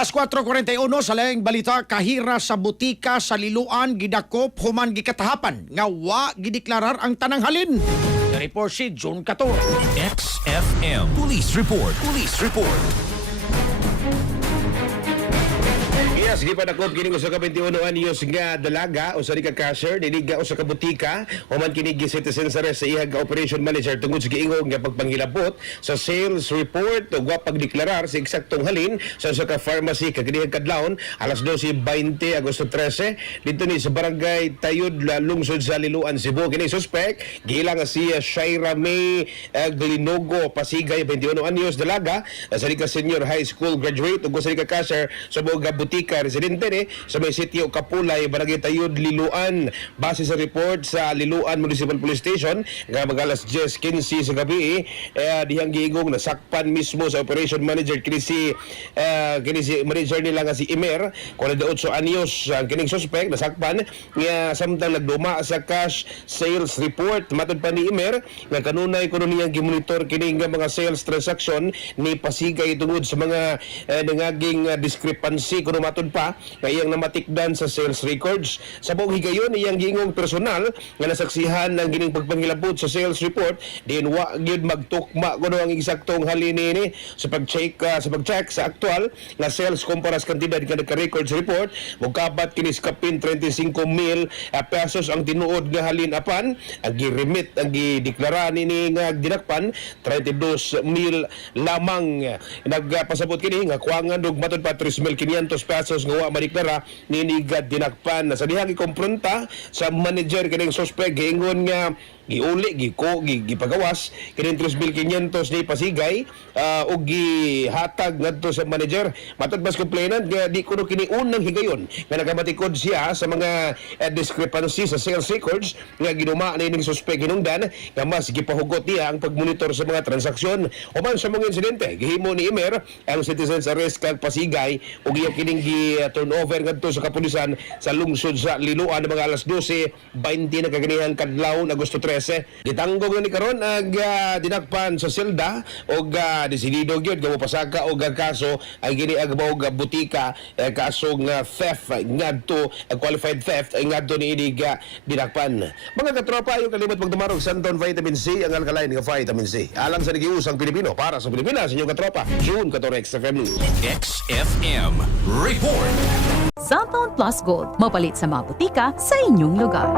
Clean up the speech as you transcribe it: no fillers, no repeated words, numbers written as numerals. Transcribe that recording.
Alas 4:41 sa laing balita, kahira sa butika sa Liloan gidakop human gikatahapan nga wa gideklarar ang tanang halin. Report si June Cator. XFM Police Report. Police Report. Yes, di pa nakot kini usa ka 21 anyos nga dalaga usa ka cashier diniga usa ka butika human kini citizens arrest sa iyang operation manager tungod sa giingog nga pagpanghilabot sa sales report ug wa pagdeklarar sa eksaktong halin sa usa ka pharmacy kagidihang kadlawon alas 12:20 Agosto 13 dito ni sa barangay Tayud lungsod sa Liloan, Cebu. Kini suspect giilang si Shaira May Glinogo Pasigay 21 anyos dalaga sa ka senior high school graduate ug usa ka cashier sa buong butika residente ni sa may sitio Kapulay, Barangay Tayud, Liloan. Base sa report sa Liloan Municipal Police Station nga mag-alas 10:15 sa gabi dihang giingog nasakpan mismo sa operation manager kini si manager nila nga si Imer 48 anyos ang kining suspect nasakpan nga samtang nagduma sa cash sales report. Matod pa ni Imer nga kanunay kuno niyang gimonitor kini nga mga sales transaction ni Pasigay tungod sa mga nangaging discrepancy kuno matod pa nga iyang namatikdan sa sales records. Sa buong higayon iyang giingong personal nga nasaksihan ng gining pagpangilabot sa sales report din wa gyud magtukma kuno ang eksaktong halin ni sa pag-check sa aktual nga sales kumpara sa kantidad nga nagka-records report mokabat kini sa kapin 35,000 pesos ang tinuod nga halin apan ang gi-remit ang gideklara nini nga dinakpan 32,000 lamang. Nagpasabot kini nga kuwangan og matod pa 3,500 pesos nga wa madeklara nini dinakpan. Sa dihang ikompronta sa manager kining suspect giingon nga giuli gipagawas kining 3,500 ni Pasigay ug gihatag ngadto sa manager. Matod mas complainant nga di kuno kini unang higayon nga nagamatikod siya sa mga discrepancy sa sales records nga ginuma ni ning suspect hinungdan nga mas gipahugot niya ang pagmonitor sa mga transaksyon. Human sa mga insidente gihimo ni Imer ang citizens arrest kag Pasigay ug iya kining turnover ngadto sa kapulisan sa lungsod sa Liloan mga alas 12:20 na kaganihang kadlawon Agosto 13. Gitanggong na ni karon ang dinakpan sa selda og desidido gyud nga mopasaka og kaso ay gini agmawog butika kaso nga theft ngadto qualified theft ngadto ni ini dinakpan. Mga katropa, yung kalimot magdumarog Santon Vitamin C ang alkaline nga vitamin C. Alang sa nagiusang Pilipino para sa Pilipinas, inyong katropa, June Cator, XFM News. XFM Report. Santon Plus Gold, mapalit sa mga butika sa inyong lugar.